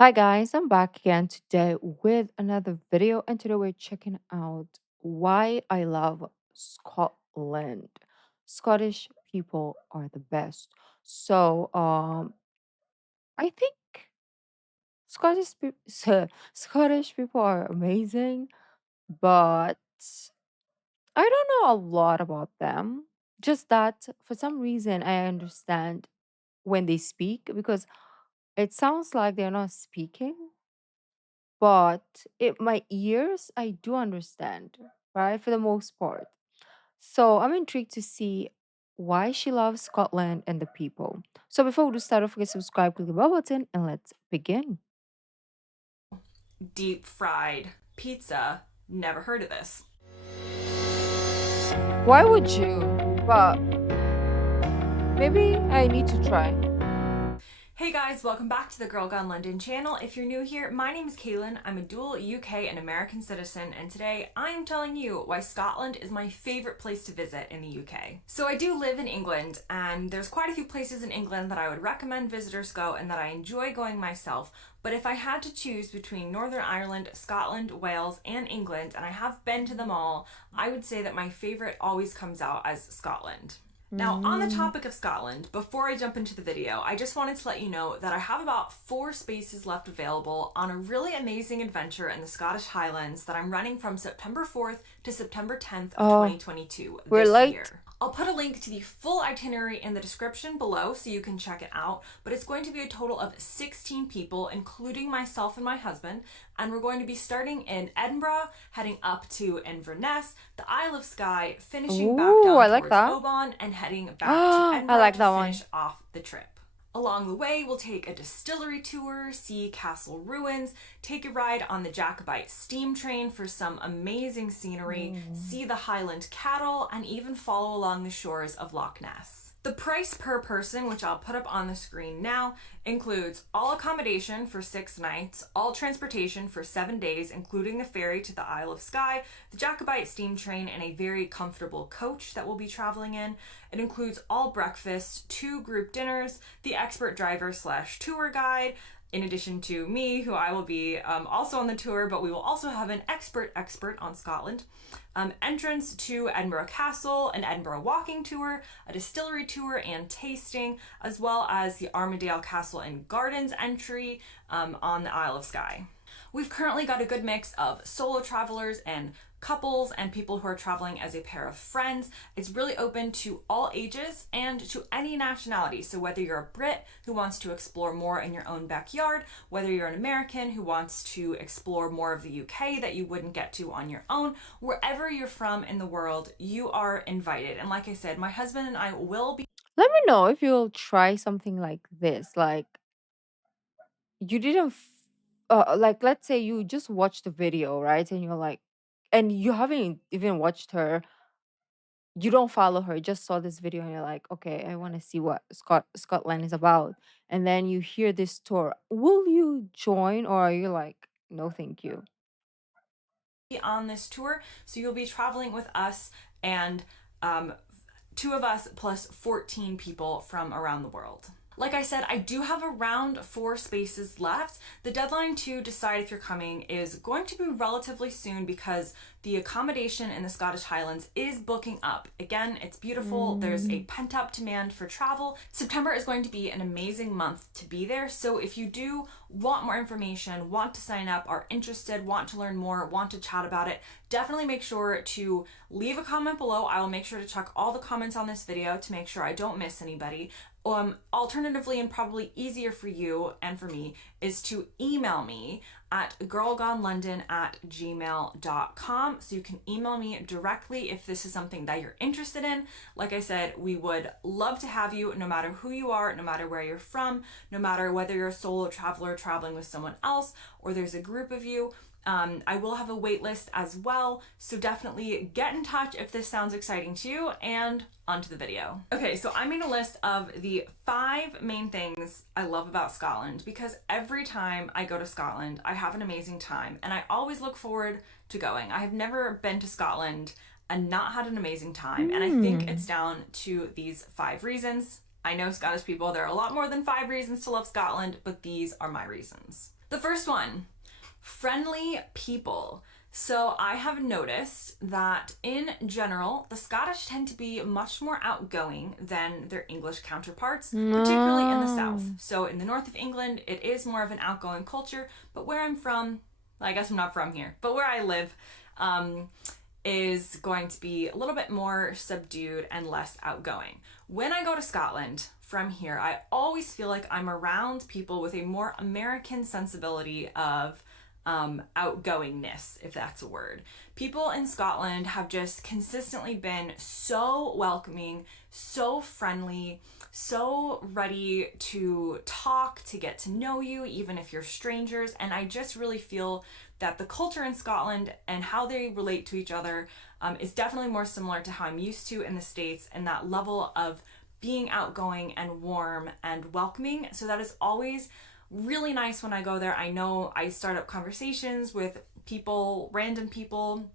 Hi guys, I'm back again today with another video, and today we're checking out why I love Scotland. Scottish people are the best. I think Scottish people are amazing, but I don't know a lot about them. Just that for some reason I understand when they speak because it sounds like they're not speaking, but my ears I do understand, right, for the most part. So I'm intrigued to see why she loves Scotland and the people. So before we do start, don't forget to subscribe, click the bell button, and let's begin. Deep fried pizza. Never heard of this. Why would you? But maybe I need to try. Hey guys, welcome back to the Girl Gone London channel. If you're new here, my name is Kaylin. I'm a dual UK and American citizen, and today I am telling you why Scotland is my favorite place to visit in the UK. So I do live in England, and there's quite a few places in England that I would recommend visitors go and that I enjoy going myself. But if I had to choose between Northern Ireland, Scotland, Wales, and England, and I have been to them all, I would say that my favorite always comes out as Scotland. Now, on the Mm. topic of Scotland, before I jump into the video, I just wanted to let you know that I have about 4 spaces left available on a really amazing adventure in the Scottish Highlands that I'm running from September 4th to September 10th of Oh, 2022 we're this late. year. I'll put a link to the full itinerary in the description below so you can check it out, but it's going to be a total of 16 people, including myself and my husband, and we're going to be starting in Edinburgh, heading up to Inverness, the Isle of Skye, finishing back Ooh, down I like towards that. Oban, and heading back to I Edinburgh like to that one. finish off the trip. Along the way, we'll take a distillery tour, see castle ruins, take a ride on the Jacobite steam train for some amazing scenery, Mm. see the Highland cattle, and even follow along the shores of Loch Ness. The price per person, which I'll put up on the screen now, includes all accommodation for 6 nights, all transportation for 7 days, including the ferry to the Isle of Skye, the Jacobite steam train, and a very comfortable coach that we'll be traveling in. It includes all breakfasts, 2 group dinners, the expert driver slash tour guide, in addition to me, who I will be also on the tour, but we will also have an expert on Scotland. Entrance to Edinburgh Castle, an Edinburgh walking tour, a distillery tour and tasting, as well as the Armadale Castle and Gardens entry on the Isle of Skye. We've currently got a good mix of solo travelers and couples and people who are traveling as a pair of friends. It's really open to all ages and to any nationality. So whether you're a Brit who wants to explore more in your own backyard, whether you're an American who wants to explore more of the UK that you wouldn't get to on your own, wherever you're from in the world, you are invited. And like I said, my husband and I will be Let me know if you'll try something like this. Like you didn't like let's say you just watched the video, right, and you're like, and you haven't even watched her, you don't follow her, just saw this video and you're like, okay, I want to see what Scotland is about, and then you hear this tour, will you join, or are you like, no thank you? on this tour. So you'll be traveling with us and um, 2 of us plus 14 people from around the world. Like I said, I do have around 4 spaces left. The deadline to decide if you're coming is going to be relatively soon because the accommodation in the Scottish Highlands is booking up. Again, it's beautiful. There's a Mm. pent up demand for travel. September is going to be an amazing month to be there. So if you do want more information, want to sign up, are interested, want to learn more, want to chat about it, definitely make sure to leave a comment below. I will make sure to check all the comments on this video to make sure I don't miss anybody. Alternatively, and probably easier for you and for me, is to email me at girlgonelondon@gmail.com. So you can email me directly if this is something that you're interested in. Like I said, we would love to have you no matter who you are, no matter where you're from, no matter whether you're a solo traveler traveling with someone else or there's a group of you. I will have a wait list as well, so definitely get in touch if this sounds exciting to you, and onto the video. Okay, so I made a list of the 5 main things I love about Scotland because every time I go to Scotland, I have an amazing time, and I always look forward to going. I have never been to Scotland and not had an amazing time, and I think it's Hmm. down to these 5 reasons. I know Scottish people, there are a lot more than 5 reasons to love Scotland, but these are my reasons. The first one, friendly people. So I have noticed that in general, the Scottish tend to be much more outgoing than their English counterparts, particularly in the south. No. So in the north of England, it is more of an outgoing culture, but where I'm from, I guess I'm not from here, but where I live, is going to be a little bit more subdued and less outgoing. When I go to Scotland from here, I always feel like I'm around people with a more American sensibility of outgoingness, if that's a word. People in Scotland have just consistently been so welcoming, so friendly, so ready to talk, to get to know you, even if you're strangers. And I just really feel that the culture in Scotland and how they relate to each other is definitely more similar to how I'm used to in the States, and that level of being outgoing and warm and welcoming. So that is always really nice when I go there. I know I start up conversations with people, random people,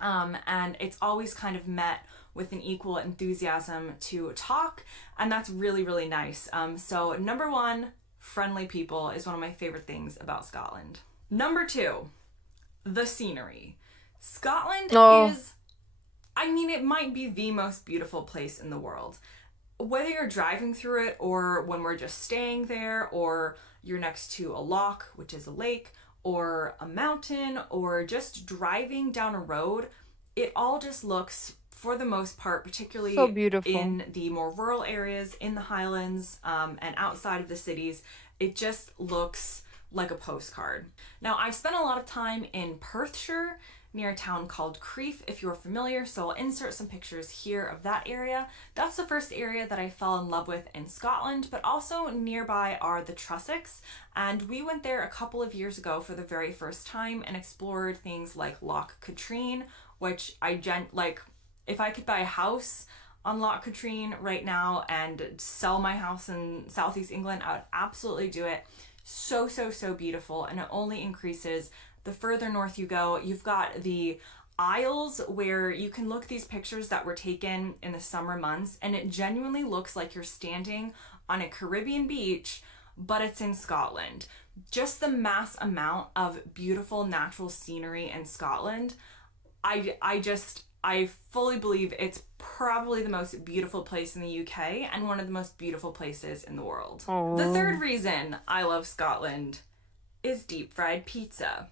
and it's always kind of met with an equal enthusiasm to talk, and that's really, really nice. So number one, friendly people is one of my favorite things about Scotland. Number two, the scenery. Scotland Oh, is, I mean, it might be the most beautiful place in the world. Whether you're driving through it or when we're just staying there, or you're next to a loch, which is a lake, or a mountain, or just driving down a road, it all just looks, for the most part, so particularly beautiful. in the more rural areas, in the Highlands, and outside of the cities, it just looks like a postcard. Now, I've spent a lot of time in Perthshire, near a town called Crieff, if you're familiar, so I'll insert some pictures here of that area. That's the first area that I fell in love with in Scotland, but also nearby are the Trossachs, and we went there a couple of years ago for the very first time and explored things like Loch Katrine, which like, if I could buy a house on Loch Katrine right now and sell my house in Southeast England, I would absolutely do it. So, so, so beautiful, and it only increases the further north you go. You've got the Isles, where you can look at these pictures that were taken in the summer months, and it genuinely looks like you're standing on a Caribbean beach, but it's in Scotland. Just the mass amount of beautiful natural scenery in Scotland, I fully believe it's probably the most beautiful place in the UK and one of the most beautiful places in the world. The Oh. third reason I love Scotland is deep fried pizza.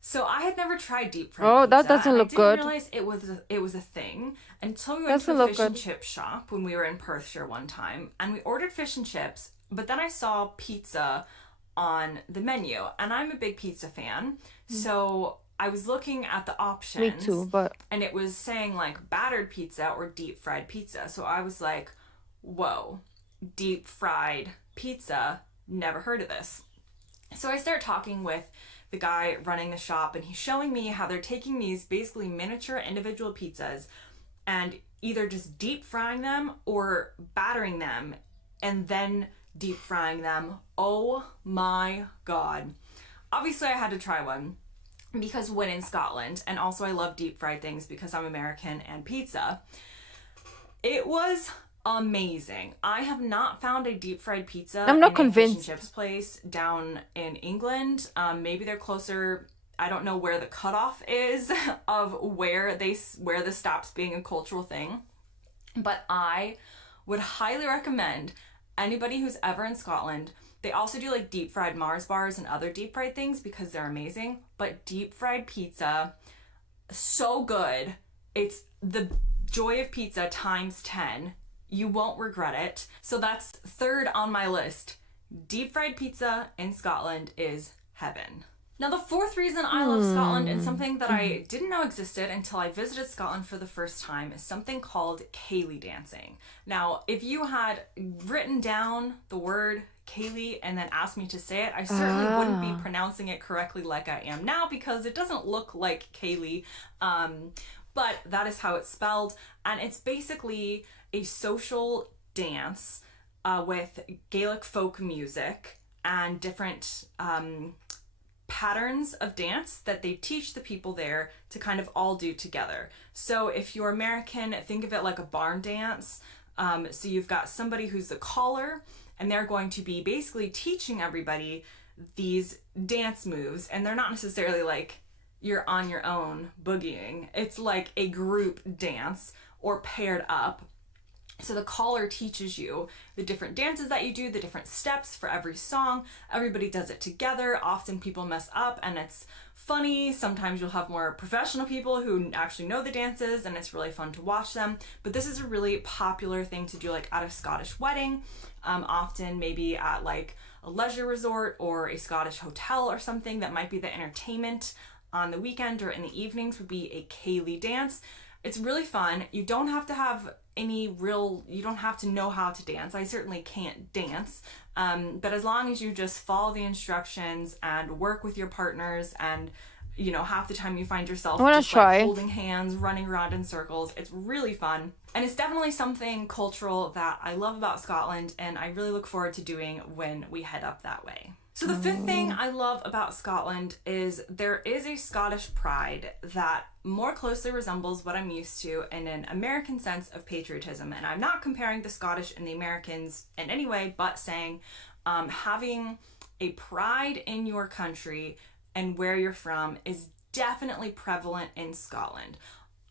So I had never tried deep fried Oh, that pizza, doesn't and I look didn't good. realize it was a thing until we went to Doesn't a look fish and good. chip shop when we were in Perthshire one time, and we ordered fish and chips, but then I saw pizza on the menu, and I'm a big pizza fan, so I was looking at the Me too, options, but and it was saying like battered pizza or deep fried pizza. So I was like, whoa, deep fried pizza, never heard of this. So I start talking with the guy running the shop, and he's showing me how they're taking these basically miniature individual pizzas and either just deep frying them or battering them and then deep frying them. Oh my God. Obviously, I had to try one because when in Scotland, and also I love deep fried things because I'm American and pizza, it was amazing. I have not found a deep fried pizza I'm not in a fish and convinced. chips place down in England. Maybe they're closer. I don't know where the cutoff is of where this stops being a cultural thing, but I would highly recommend anybody who's ever in Scotland. They also do like deep fried Mars bars and other deep fried things because they're amazing. But deep fried pizza, so good. It's the joy of pizza times 10. You won't regret it. So that's third on my list. Deep fried pizza in Scotland is heaven. Now, the fourth reason I love Scotland, and something that I didn't know existed until I visited Scotland for the first time, is something called ceilidh dancing. Now, if you had written down the word ceilidh and then asked me to say it, I certainly wouldn't be pronouncing it correctly like I am now because it doesn't look like ceilidh, but that is how it's spelled, and it's basically a social dance with Gaelic folk music and different patterns of dance that they teach the people there to kind of all do together. So if you're American, think of it like a barn dance. So you've got somebody who's the caller, and they're going to be basically teaching everybody these dance moves, and they're not necessarily like you're on your own boogieing. It's like a group dance or paired up. So the caller teaches you the different dances that you do, the different steps for every song. Everybody does it together. Often people mess up and it's funny. Sometimes you'll have more professional people who actually know the dances and it's really fun to watch them. But this is a really popular thing to do like at a Scottish wedding, often maybe at like a leisure resort or a Scottish hotel or something. That might be the entertainment on the weekend or in the evenings would be a ceilidh dance. It's really fun. You don't have to have you don't have to know how to dance. I certainly can't dance. But as long as you just follow the instructions and work with your partners and half the time you find I yourself want to just like try. holding hands, running around in circles. It's really fun. And it's definitely something cultural that I love about Scotland and I really look forward to doing when we head up that way. So the fifth thing Mm. I love about Scotland is there is a Scottish pride that more closely resembles what I'm used to in an American sense of patriotism. And I'm not comparing the Scottish and the Americans in any way, but saying having a pride in your country and where you're from is definitely prevalent in Scotland.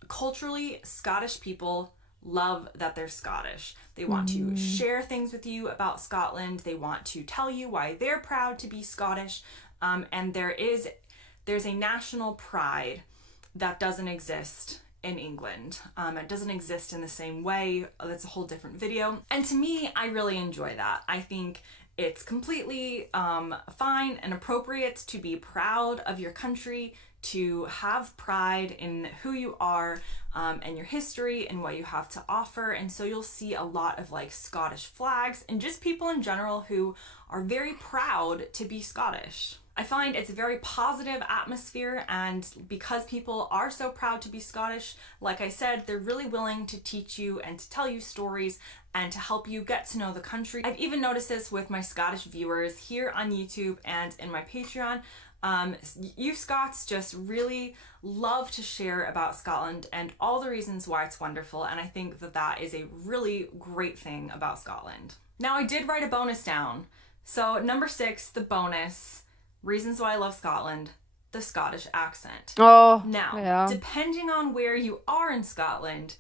Culturally, Scottish people love that they're Scottish. They want to Mm. share things with you about Scotland. They want to tell you why they're proud to be Scottish. And there's a national pride that doesn't exist in England. It doesn't exist in the same way. That's a whole different video. And to me, I really enjoy that. I think it's completely fine and appropriate to be proud of your country, to have pride in who you are and your history and what you have to offer. And so you'll see a lot of like Scottish flags and just people in general who are very proud to be Scottish. I find it's a very positive atmosphere, and because people are so proud to be Scottish, like I said, they're really willing to teach you and to tell you stories and to help you get to know the country. I've even noticed this with my Scottish viewers here on YouTube and in my Patreon. You Scots just really love to share about Scotland and all the reasons why it's wonderful, and I think that that is a really great thing about Scotland. Now, I did write a bonus down. So, number 6, the bonus reasons why I love Scotland, the Scottish accent. Oh, Now, yeah. depending on where you are in Scotland,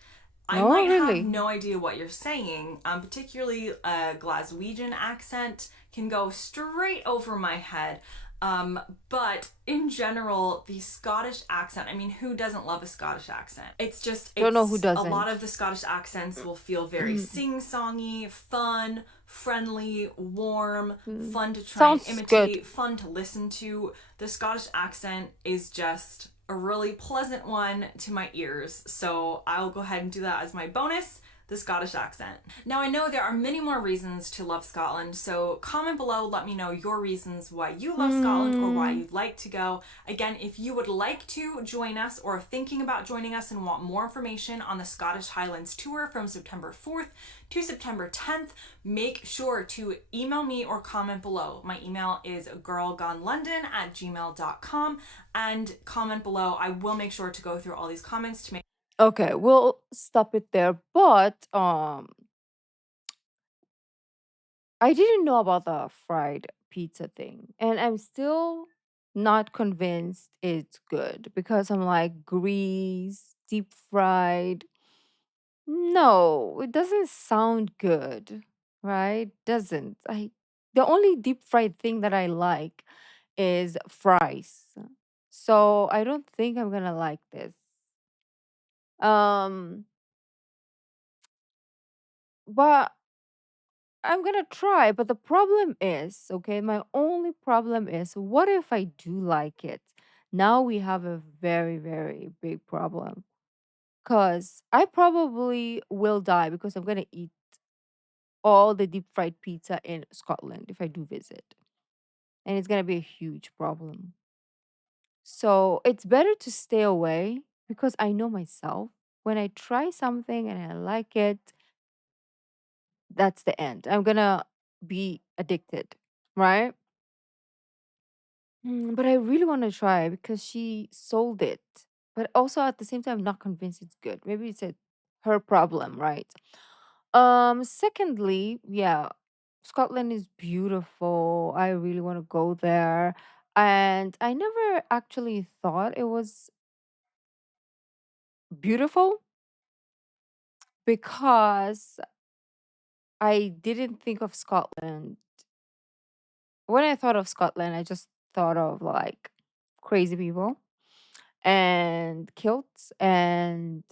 I Oh, might have really? no idea what you're saying. Particularly a Glaswegian accent can go straight over my head. But in general, the Scottish accent, I mean, who doesn't love a Scottish accent? Don't know who It's a lot doesn't. of the Scottish accents will feel very sing-songy, fun, friendly, warm, Mm. fun to try and Sounds good. imitate, fun to listen to. The Scottish accent is just a really pleasant one to my ears. So I'll go ahead and do that as my bonus, the Scottish accent. Now, I know there are many more reasons to love Scotland, so comment below, let me know your reasons why you love Scotland or why Mm. you'd like to go. Again, if you would like to join us or are thinking about joining us and want more information on the Scottish Highlands tour from September 4th to September 10th, make sure to email me or comment below. My email is girlgonelondon@gmail.com, and comment below. I will make sure to go through all these comments to make. Okay, we'll stop it there. But I didn't know about the fried pizza thing, and I'm still not convinced it's good because I'm like grease, deep fried. No, it doesn't sound good, right? Doesn't. I The only deep fried thing that I like is fries. So I don't think I'm gonna like this. Um, but I'm gonna try. But the problem is, okay, my only problem is, what if I do like it? Now we have a very, very big problem. Because I probably will die because I'm gonna eat all the deep fried pizza in Scotland if I do visit. And it's going to be a huge problem. So it's better to stay away because I know myself. When I try something and I like it, that's the end. I'm going to be addicted, right? But I really want to try because she sold it. But also at the same time, I'm not convinced it's good. Maybe it's her problem, right? Secondly, yeah, Scotland is beautiful. I really want to go there. And I never actually thought it was beautiful because I didn't think of Scotland. When I thought of Scotland, I just thought of like crazy people and kilts, and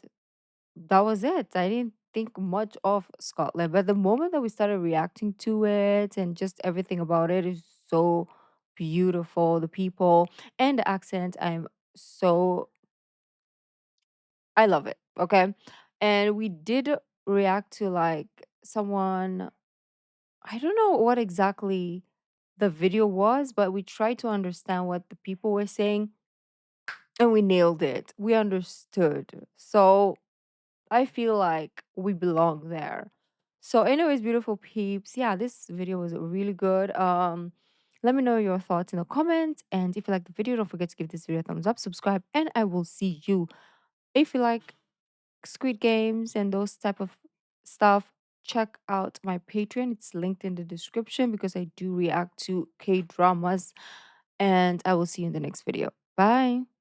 that was it. I didn't think much of Scotland. But the moment that we started reacting to it and just everything about it is so beautiful. The people and the accent, so I love it. Okay. And we did react to like someone, I don't know what exactly the video was, but we tried to understand what the people were saying and we nailed it. We understood. So I feel like we belong there. So, anyways, beautiful peeps. Yeah, this video was really good. Let me know your thoughts in the comments. And if you like the video, don't forget to give this video a thumbs up, subscribe, and I will see you. If you like Squid Games and those type of stuff, check out my Patreon. It's linked in the description because I do react to K dramas. And I will see you in the next video. Bye.